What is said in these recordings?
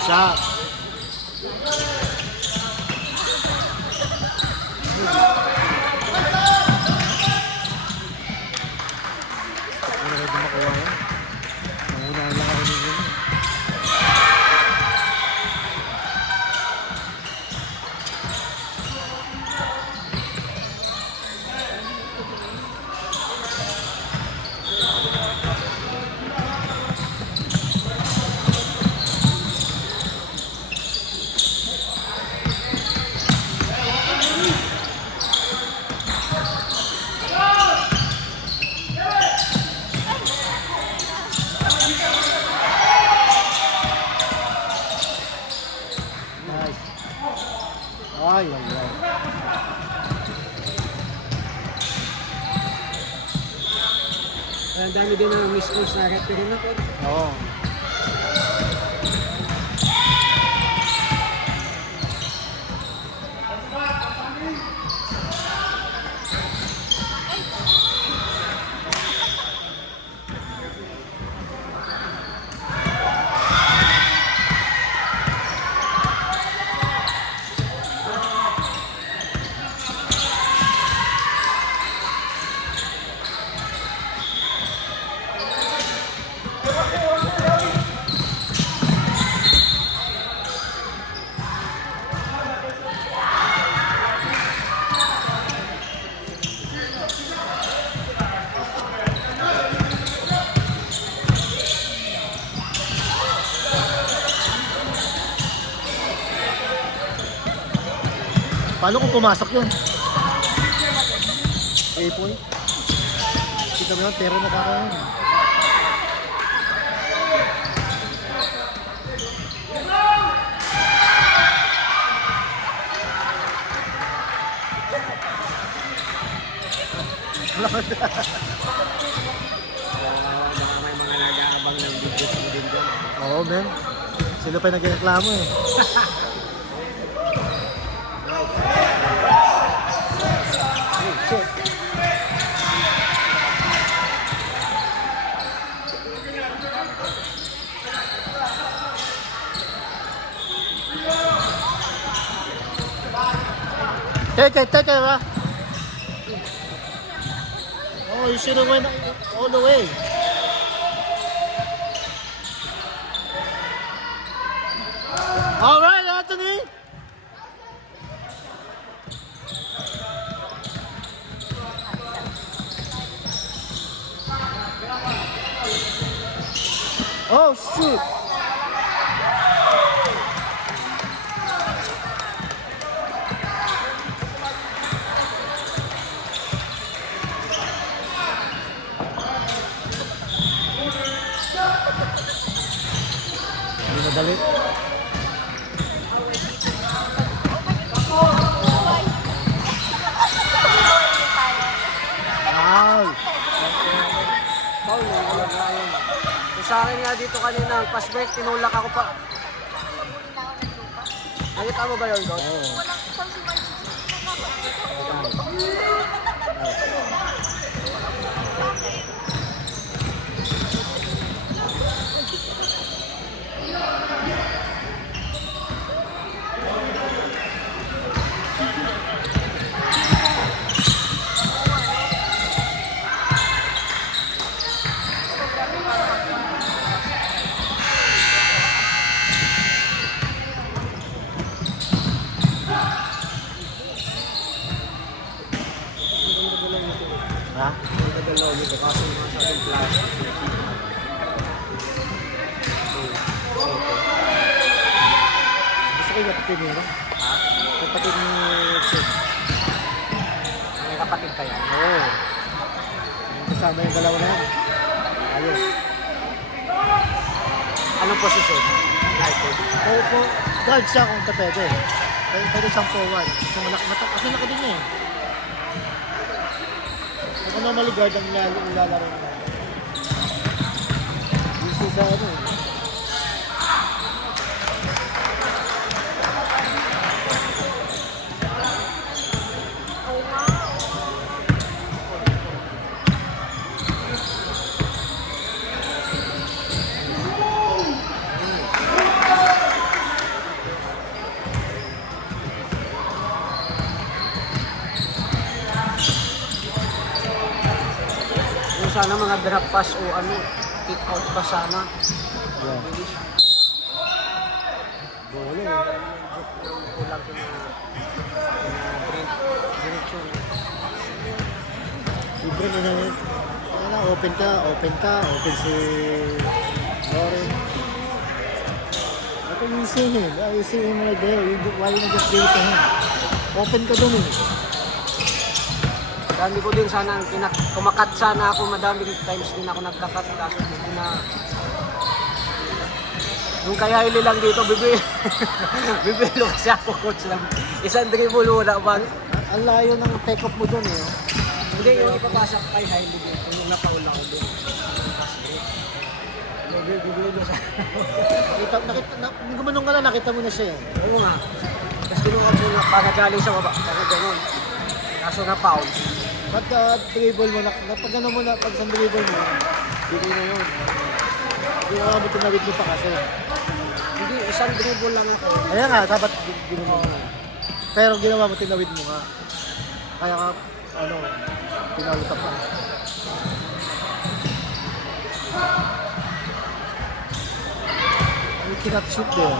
Shot. Ano rin makuha yan? Nangunahan lang ako nito. Ay, ay, ay. Ang dami din ng miss call sa referee na po. Oo. Paano kung pumasok yun? 3 point. Kita mo yun, pero nakakaroon. Baka may mga nag-aabang ng video sa din dyan. Oo, men. Sila pa yung nagreklamo eh. Oh, shit. Take it, huh? Oh, you should have went all the way. All right, Anthony. Oh, shoot. Hindi madali. Wow. Paul, nalagayan. Sa akin nga dito kanina, pass break, tinulak ako pa. Nakita mo ba yun, Dot? Oo. Ha? Ang kadalaw nito kasi masyadong plastic. Gusto ko yung kapatid niya, no? Ha? Kapatid ni Chip. May kapatid ka yan. Oo. Yung kasama yung dalawa na yan. Ayos. Anong posisyon? United. Oo po, guard siya kung pwede. Pwede siyang forward. So, kasi laki din niya eh. Ako normally guard ang ilalaro niya. Busy sa ano eh. Sana mga drop pass o ano, kick out pa sana. Yeah. Bilis. Bolo eh. Kulang ko na direction. Libre na open open si Loren. Ito you see him. You see him right there. Why you just give it to him? Open ka dun eh. Sabi ko din sana, kumakat sana ako, madaming times din ako nagkakat, kaso hindi na. Nung kaya hili lang dito, bibilo kasi ako, coach lang. Isang dribble muna ba? Ang layo ng take off mo dun eh. Oh. Hindi, yung ipapasok kay Hailey dito, yung napaula ko din. Bibilo sa... Nung gumanong ka na, nakita mo na siya eh. Oo nga. Tapos kinuha ko nga, para galing sa baba, para gano'n. Kaso na foul. Pagka dribble mo, pag ano mo na, pag sa dribble mo, bigay na yun. Hindi ka mo tinawid mo pa kasi. Hindi, isang dribble lang ako. Kaya nga, dapat ginawa mo. Pero ginawa mo, tinawid mo nga. Kaya ka, ano, tinawid ka pa. You cannot shoot there.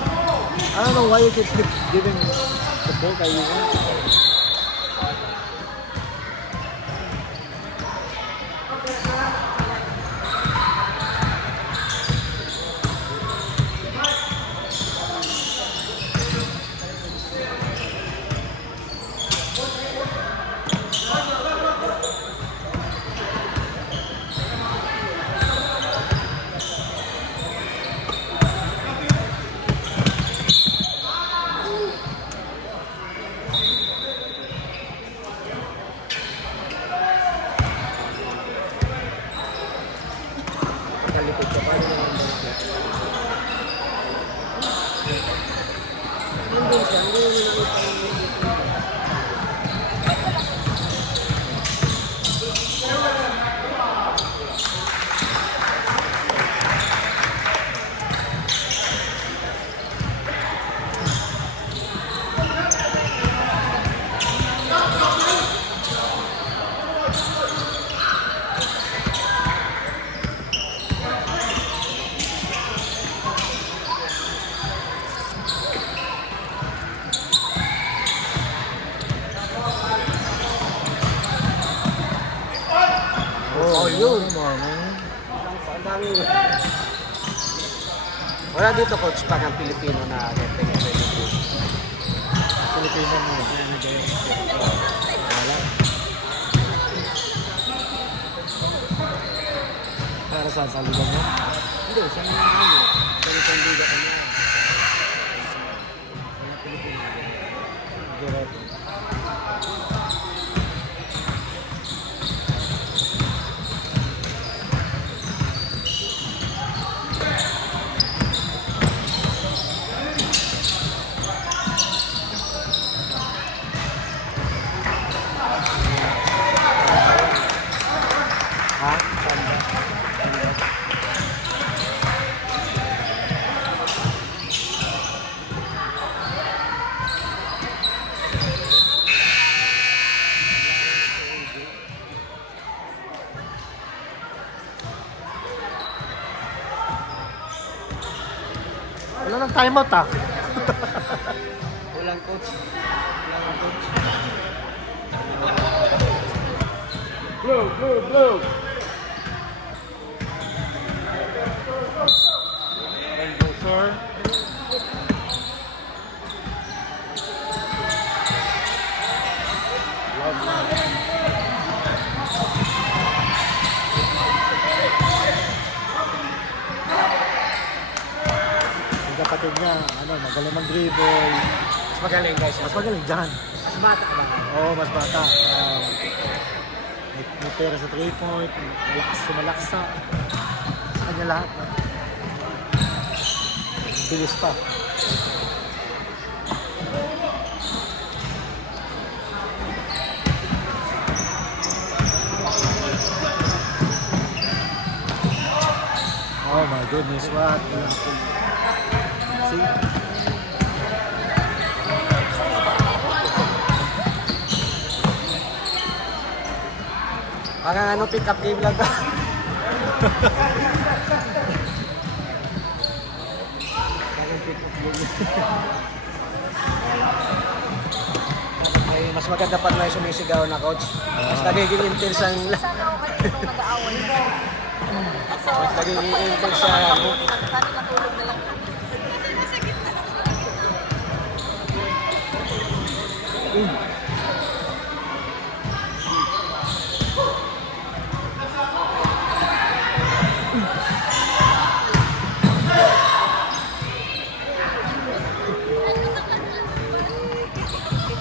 I don't know why you keep giving the ball kay you want. Kalipid ka pa rin naman ba? Hindi siya, hindi mo nakita yung dito. Oh, yun. Mami. Ang dami. Wala dito coach pa ng Pilipino na referee. Pilipino mo. Wala. Para saan? Sa libang mo? Hindi, sa mga ano. Sa mga liga ano. Mga Pilipino. Direct. Ha? Wala nang timeout ah. Walang coach. Walang coach. Blue. Sir. Yung kapatid niya, ano, magaling mag-dribble. Mas magaling guys. Mas magaling dyan. Mas bata lang. Oo, mas bata. May pera sa 3-point, malakas sa kanya lahat. Bilis pa. Oh my goodness, what? See? Parang ano, pick up game lang ba? Ay, mas maganda pa na yung sumisigaw na coach. Mas nagiging intense ang... Sana ako kanina nung mag-aaway mo. Kaso, Mas nagiging intense ang... ano. sana natulog na lang kami.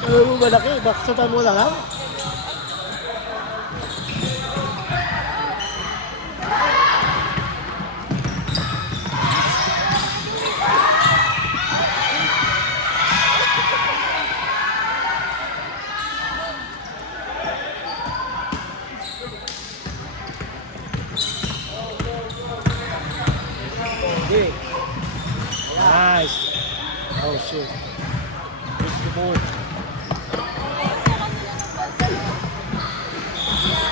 Ano mo malaki? Baksutan mo lang ha? Okay. Nice. Oh shit. It's the board.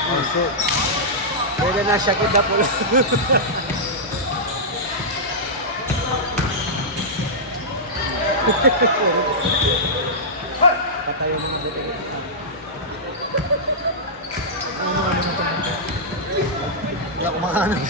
Oh shit. Pwede na siya kita po lang. Patayin mo dito. Wala kumakanan.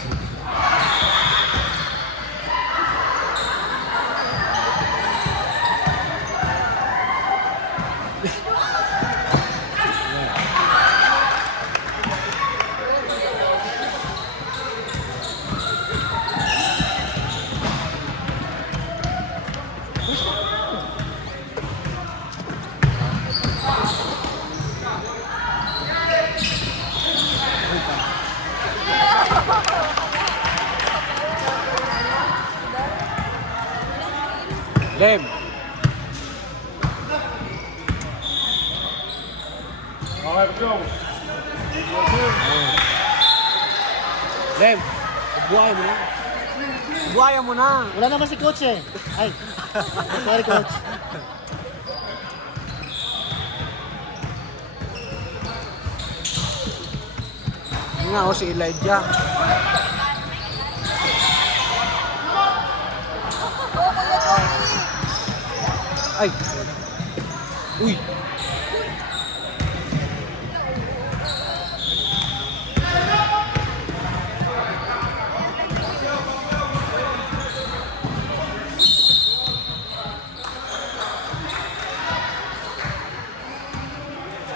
Lem. Alright, go. Lem. Buhay mo na. Buhaya mo na. Wala naman si coach eh. Ay. Sorry coach. Yun nga, si Elijah. Ay. Uy.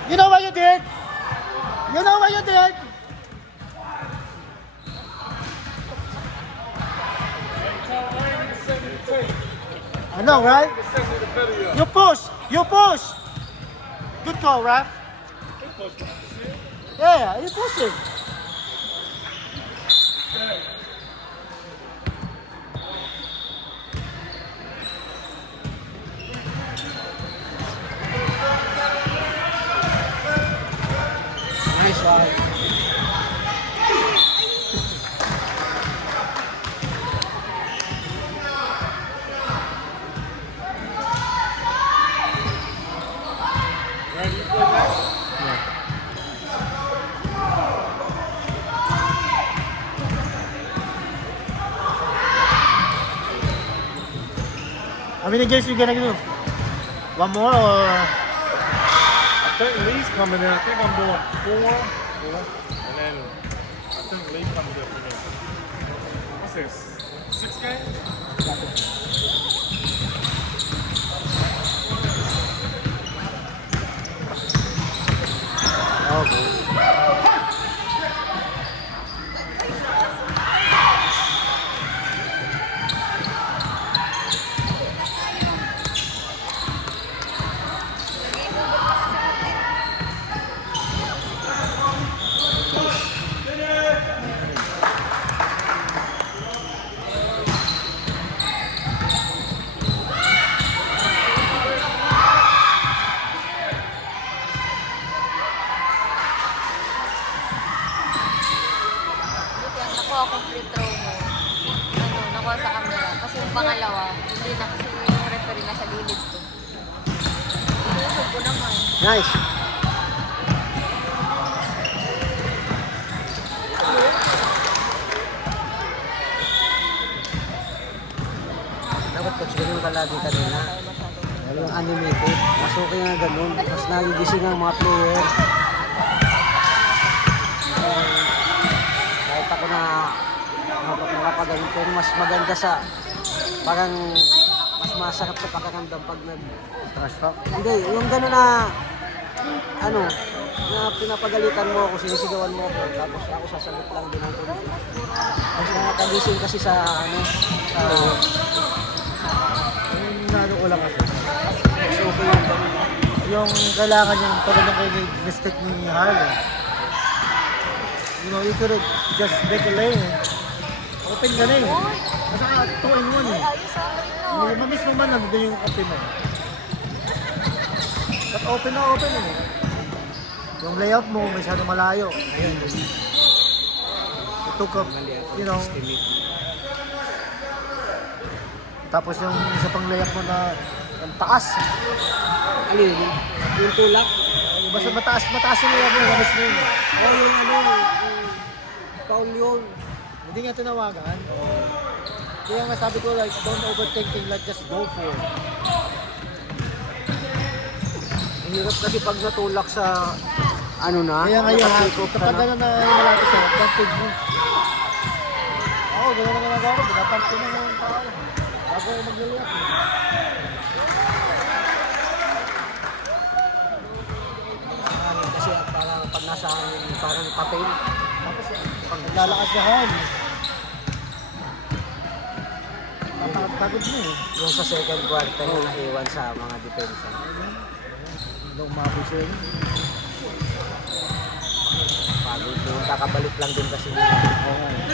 You know what you did? You know what you did? I know, right? You push! You push! Good call, Raph. Yeah, you pushing. Nice one. Ready to play next? How many games you gonna do? One more or? I think Lee's coming in. I think I'm doing four, and then I think Lee comes in for me. What's this? 6 games? Buti ang nakuha akong free throw mo. Ano, nakuha sa camera. Kasi yung pangalawa, hindi na kasi yung referee nasa gilid ko. Sinusog ko naman. Nice. lagi kanina. Yung animated. Mas okay nga ganun. Mas nagigising ang mga player. Kahit ako na nakapagaling pero mas maganda sa parang mas masarap sa pakiramdam pag Trash talk. hindi, yung gano'n na ano, na pinapagalitan mo ako, sinisigawan mo ako, tapos ako sasagot lang din ang tuloy. Mas nakakagising kasi sa ano, sa Yung ano ko lang kasi. mas okay yung ganun. Yung kailangan yung pagandang kay mistake ni Harley. You know, you could just make a lane. Open ka na eh. Kasi 2 in 1 eh. Ayos ang rin. Mamiss mo man nandun yung open mo. But open na open eh. Yung layout mo masyadong malayo. Ayun. It took up, you know. Tapos yung isa pang layup mo na ang taas. Ano yun? Yung tulak? Basta mataas yung layup mo, mamiss mo yun. O yung ano, yung foul yun. Hindi nga tinawagan. Kaya nga sabi ko like, don't overthinking, like just go for it. Ang hirap kasi pag natulak sa ano na, Kaya nga yung nakasikop ka kapag na. gano'n na yung malapit sa'yo, advantage mo. Oo, gano'n na ginagawa ko. Pinapunch ko na yung tao. Bago ako mag-layup. Kasi parang pag nasa parang papel, Tapos, pag naglalakas siya Han, pagod mo eh. yung sa second quarter na naiwan sa mga depensa. Nung umabot siya yun. Pagod yung kakabalik lang din kasi nila. Oo nga eh.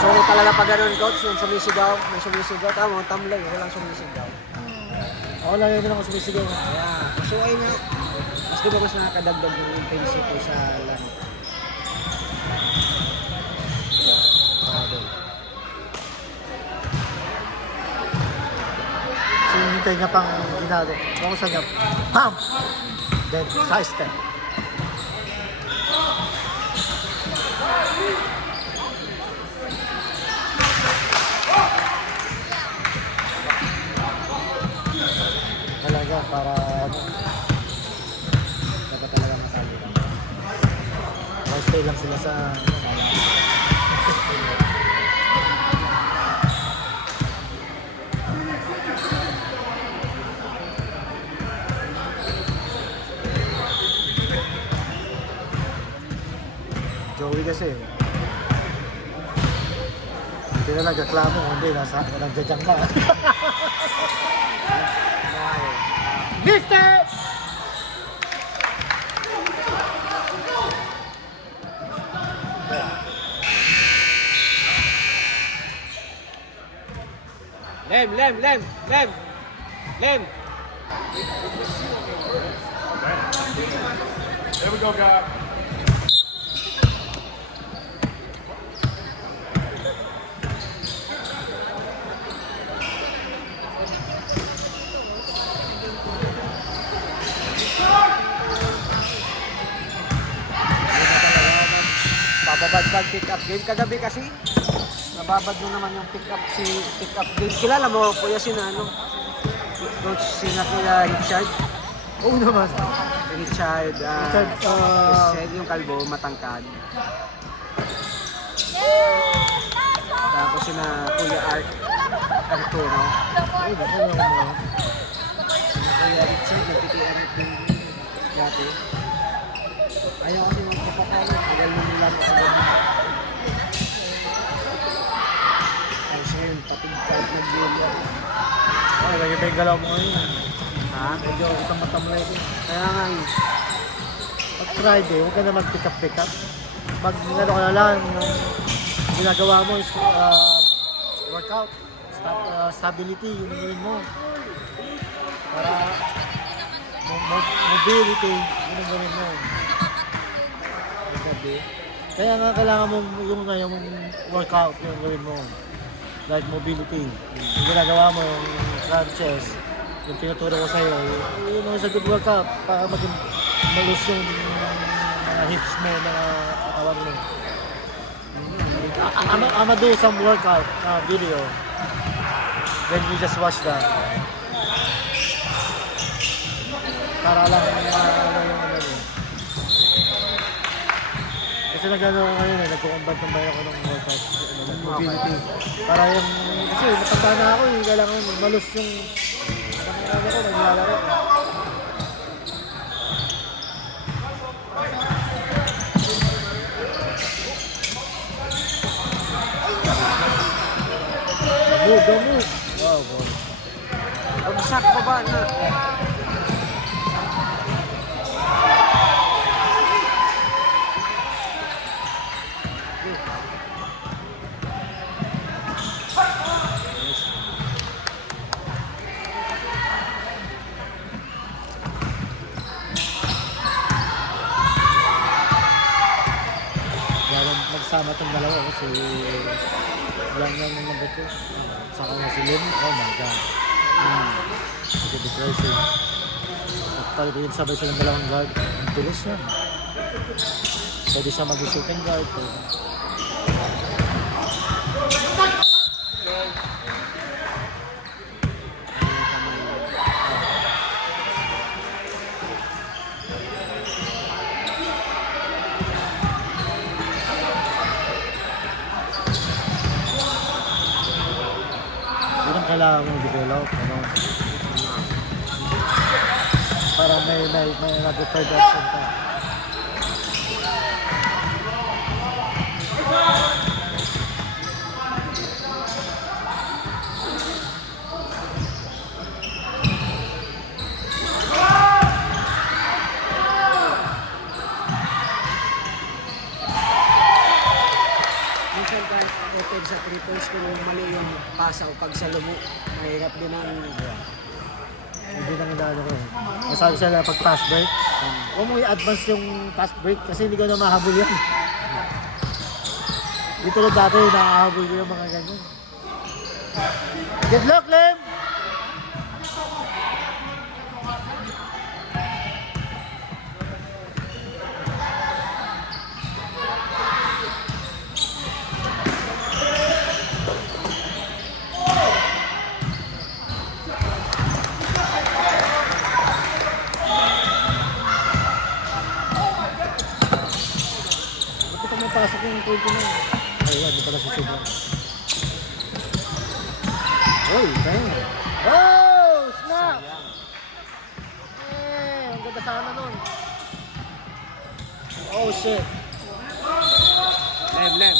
So talaga pag ganun coach, yung sumisigaw, may sumisigaw, tama, tamlay, walang sumisigaw. Ako lang yun ako sumisigaw. Kaya, so ay nga, mas di ba mas nakakadagdag yung intensity sa laro? So yung hintay niya pang ginagawa. Kung saan niya, PAM! Then, side step. Talaga, para ano, dapat talaga matalo lang. One stay lang sila sa Joey kasi. Hindi na nagkaklamo, hindi, nagjadyang ka. Mister! Lem! There we go, guys. Babad pick up game kagabi kasi. Nababad mo naman yung pick up game. Kilala mo Kuya Sinano? Coach sina Kuya Richard. Oo naman. Richard, Richard, yung kalbo, matangkad. Tapos sina Kuya Arturo. Ay, naku, naku. Kuya Richard, nag-PTR din dati. Ayaw kasi napakali. Tagal mo nilang ako. Ay, ngayon, patid kahit nag-billion. Ay, lagi pa yung galaw mo ngayon. Ha? Medyo isang matamlay ko. Kaya nga eh. Pag Friday, huwag ka na mag-pick up. Pag ano ka na lang, yung ginagawa mo is workout, stability, yun ang gawin mo. Para mobility, yun ang gawin mo. Sabi. Kaya nga kailangan mo yung workout, yun ang gawin mo. Like mobility. Yung ginagawa mo, yung crunches, yung tinuturo ko sa'yo, yun ang isa good workout para maging malus yung mga hips mo, mga katawan mo. I'ma do some workout video. Then you just watch that. Para lang yung ano mo. Kasi nag-ano ko ngayon nagkukumbay ako ng workout. Mobility. Para yung, kasi matanda na ako kailangan malus yung ano ko, naglalaro. Move. Wow, boy. Pagsak baba na. Kaya magsama itong dalawa kasi yan yung number 2. Saka nga si Lim, oh my God. Ito the crazy. Pagpalit yun sabay silang dalawang guard. Ang bilis yan. Pwede siya mag-shooting guard. Yun ang kailangan mong develop. Ano? Para may nag-third option ka. Minsan kahit open sa 3 points kung mali yung pasa o pagsalubo, mahirap din ang Hindi nang inaano ko. Masabi siya na pag fast break. Huwag mo i-advance yung fast break kasi hindi ko na mahabol yan. Dito lang dati nakahabol ko yung mga ganyan. Good luck, Lem! Pasok yung point ko na. Ayan, di pala si Subra. Uy, dang. Oh, snap! Eh, ang ganda sana nun. Oh, shit. Lem.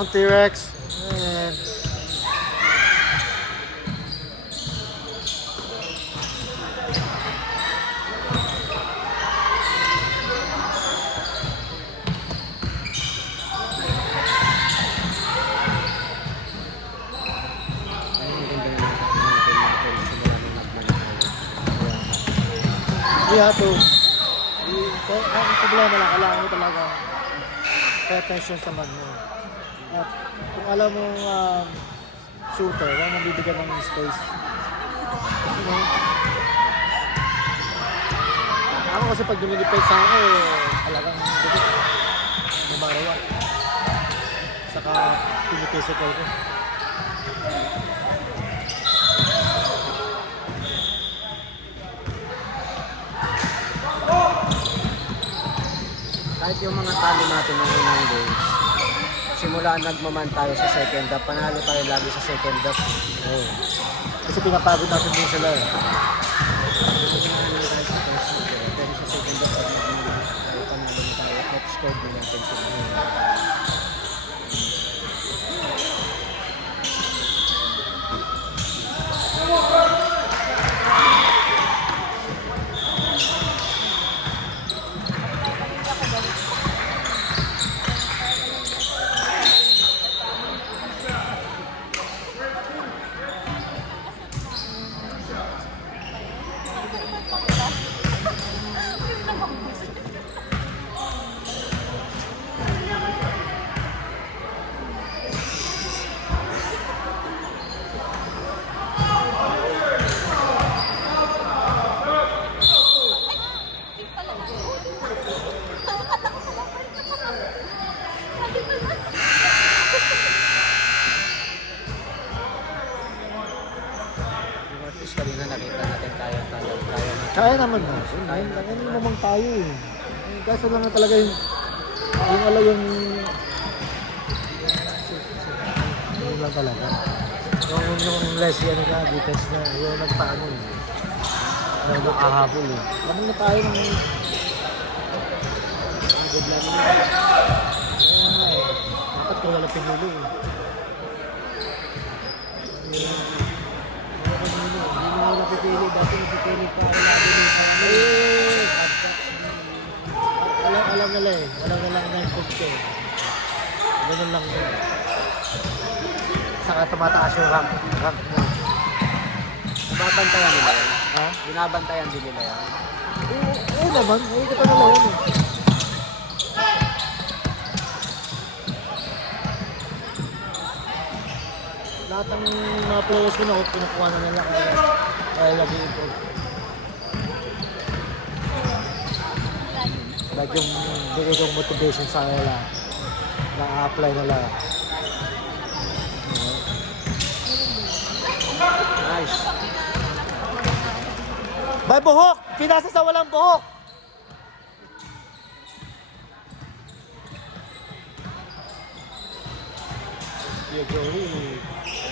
mong T-Rex. And you have to, ang problema lang, kailangan mo talaga pay attention sa man mo. At kung alam mo shooter, huwag mong bibigyan ng space. You know? Ako kasi pag dumilipay sa ako, talagang bigit. No matter what. Saka piniphysical ko. Kahit yung mga talo natin ng unang games, simula nagmaman tayo sa second half, panalo tayo lagi sa second half. Oh. Kasi pinapagod natin din sila eh. Pero sa second half, pag nagmaman tayo, panalo na tayo, next score din natin sila. Kanina nakita natin tayo na. Kaya naman na. Kaya naman tayo eh. Kaso lang na talaga yung yun lang talaga. Yung Leslie ano na, defense na, yun nagpaano eh. Nagpang ahabol eh. Lamang na tayo ng good lang naman. Kaya nga eh. Dapat ko wala pinili eh. Hindi mo napipili, dati napipili pa ako lagi ng Alam nila eh. Alam nila na yung coach ko eh. Ganun lang yun. Saka tumataas yung rank na. Binabantayan nila yan. Ha? Binabantayan din nila yan. Oo naman. Oo ko pa nila yun eh. Lahat ng mga players ko na pinukuha na nila kaya lagi ito. Like yung bigay kong motivation sa kanila na-apply nila. Nice. May buhok! Pinasa sa walang buhok! Kuya Joey,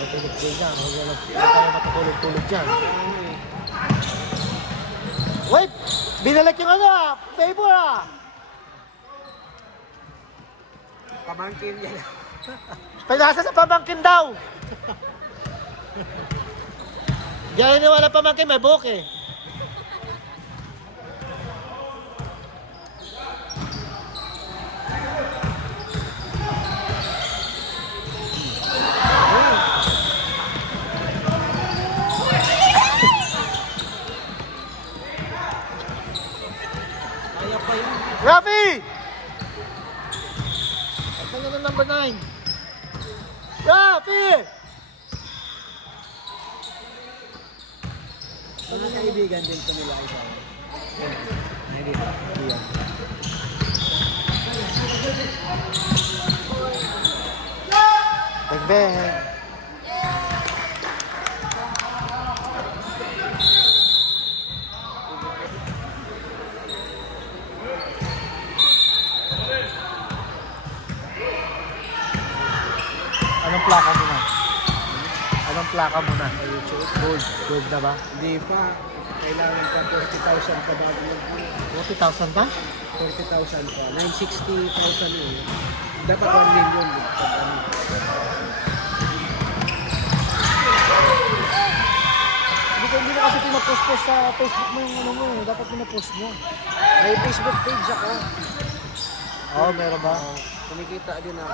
matulog din yan. Wala tayo matutulog-tulog dyan. Wait! Binalik yung ano ah! Favor ah! Pamangkin yan. Pinasa sa pamangkin daw! Diyan wala pamangkin, may buhok eh. Kaya pa yun. Rafi! Ano na number 9? Rafi! Mga kaibigan din ko nila isa. Hindi pa. Yan. Bang bang! Anong plaka mo na? Anong plaka mo na? Gold. Gold na ba? Hindi pa. Kailangan pa 40,000 pa bago 40,000 ba? 40,000 pa. 960,000 yun. Dapat 1 million. Hindi mo kasi pinapost sa Facebook mo yung ano mo eh. Dapat pinapost mo. May Facebook page ako. Oo, meron ba? Kumikita din ako.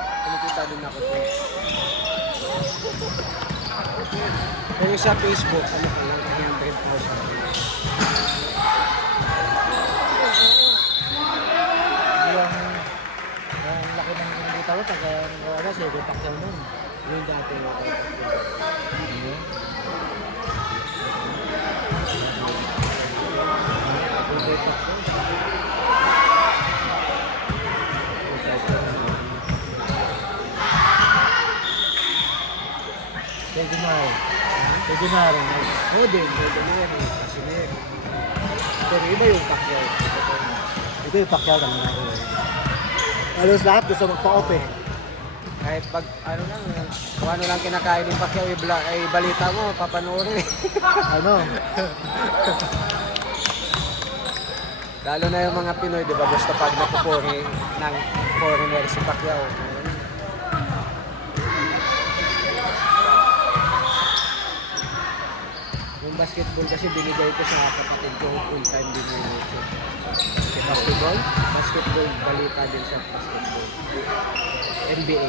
Pero sa Facebook, ano ko lang, 300,000. Yung laki ng kita ko, taga wala, 7 pack lang nun. Yung dati mo. Pwede na rin. Pwede na rin. Oo din, pwede na yan eh. Kasi na yan. Pero iba yung Pacquiao. Ito yung Pacquiao talaga. Halos lahat gusto magpa-off eh. Kahit pag ano lang, kung ano lang kinakain ng Pacquiao, ay balita mo, papanoorin eh. Ano? Lalo na yung mga Pinoy, di ba? Gusto pag napupuri ng foreigner si Pacquiao. Yung basketball kasi binigay ko sa kapatid ko full time din yung YouTube. Kasi basketball, balita din sa basketball. NBA.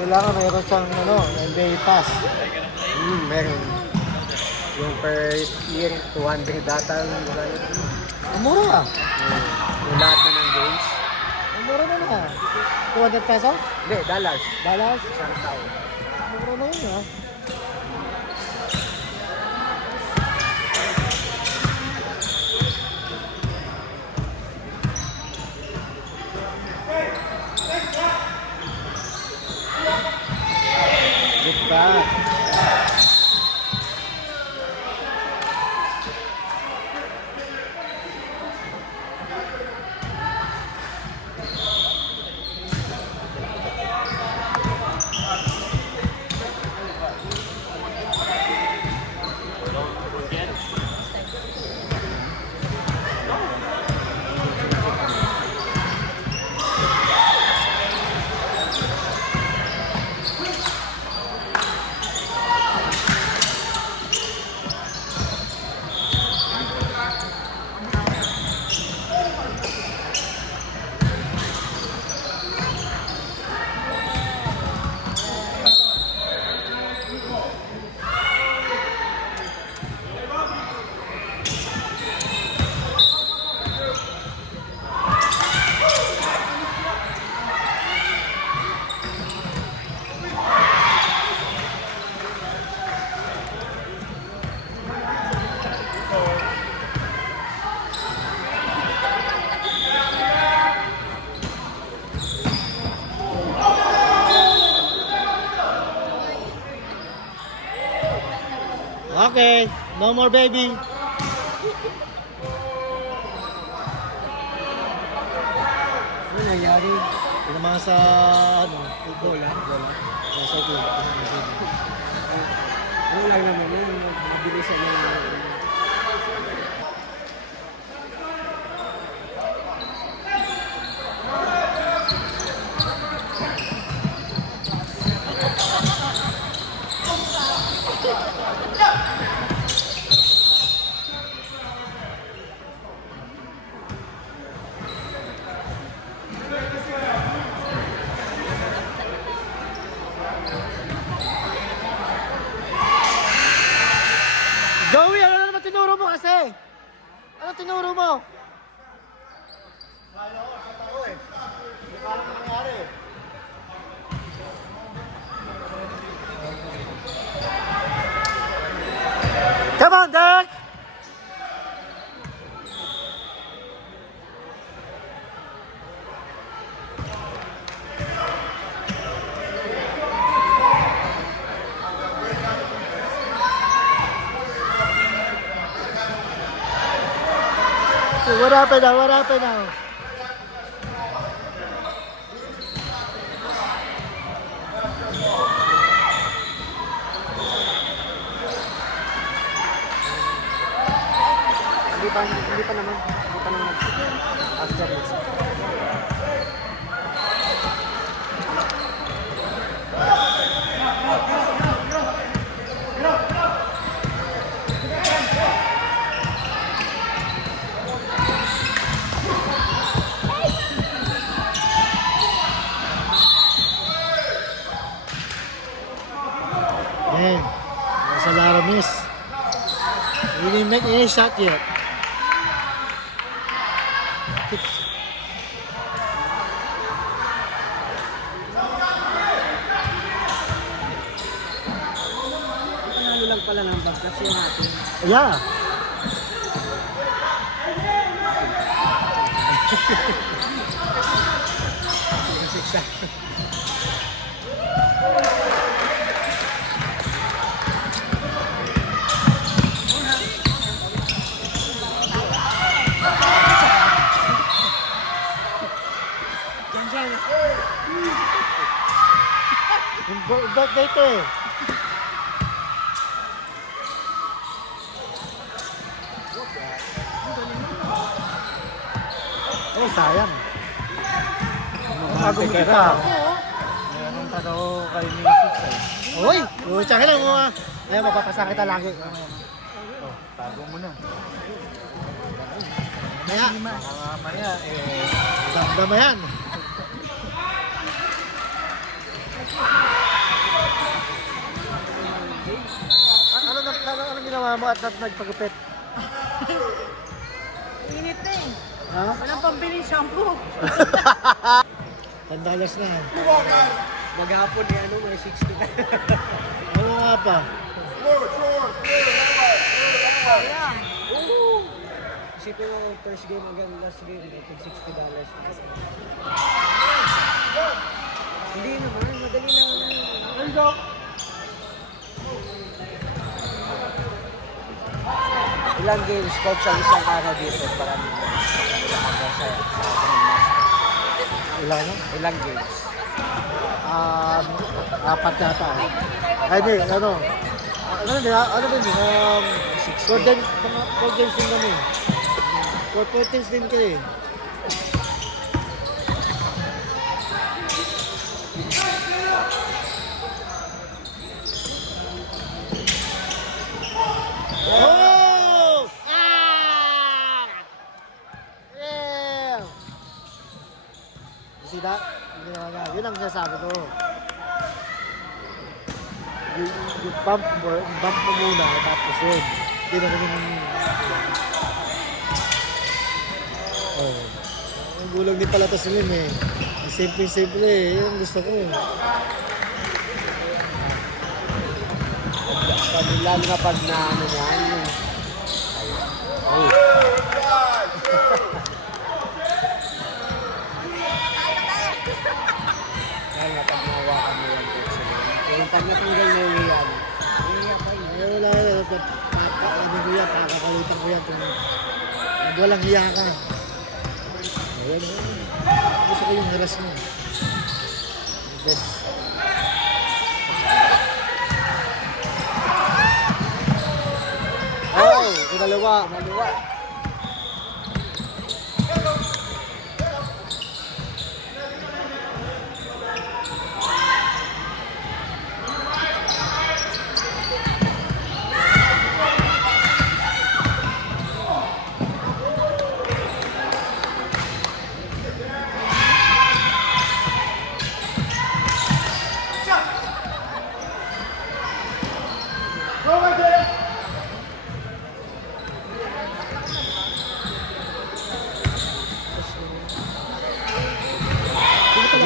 Kailangan mayroon siyang ano, NBA pass. Meron. Yung per year, 200 data yung bayad. Ang mura ah. Yung lahat na ng games. Ang mura na na. 200 pesos? Hindi, dollars. Dollars? Isang taon. Ang mura na yun ah. Good back. Okay, no more baby. Ano nangyari? Ito naman sa ano, football ah. Sa cycling. Ano lang naman yun, mabilisan na lang. Joey, ano na naman tinuro mo kasi? Ano tinuro mo? Come on, Derek! What happened now? What happened now? Hindi pa naman make any shot yet. Panalo lang pala ng bag kasi natin. Yeah. Yung birthday ko eh. Oh, sayang. Bagong kita. Meron pa daw kay Mrs. eh. Uy! Tsaka lang mo ah. Ayaw, mapapasa kita lagi. Oh, tago mo na. Mamaya, damdama yan. Ano ginawa mo at nagpagupit? Init na eh. Ha? Walang pambili shampoo. $10 na. Maghapon ni ano, may 60 na. Ano nga pa? Isipin mo, first game hanggang last game, $60. Hindi naman, madali lang naman. Ilang games, coach, ang isang araw dito para Ilan na? ilang games. 4 yata. Ay, di, ano? Ano din, 4 games, mga 4 games din kami. 4 games din kayo eh. Oh! Ah! Yeah! You see that? Hindi naman nga. Yun ang sinasabi ko. Yung bump mo muna, tapos yun. Hindi na ganun. Oh. Ang gulang din pala ito sila eh. Simple eh. Yun ang gusto ko. Lalo na pag na ano yan. Lalo na pag nahawakan mo yan. Yung pag natanggal na yung yan. Wala. Pakakalitan ko yan. Kung walang hiya ka. Ayan. Gusto ko yung hiras mo. Best. Oh, dalawa.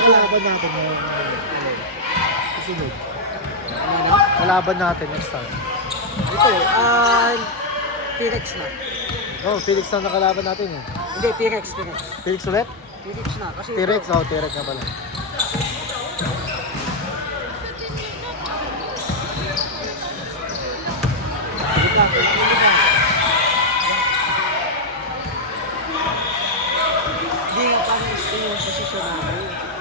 Kalaban natin ngayon. Susunod. Kalaban natin next time. Ito, T-Rex na. Oh, Felix na nakalaban natin eh. Hindi, T-Rex. Felix ulit? T-Rex na. Kasi T-Rex, oh, T-Rex na pala. Hindi nga parang gusto yung posisyon namin.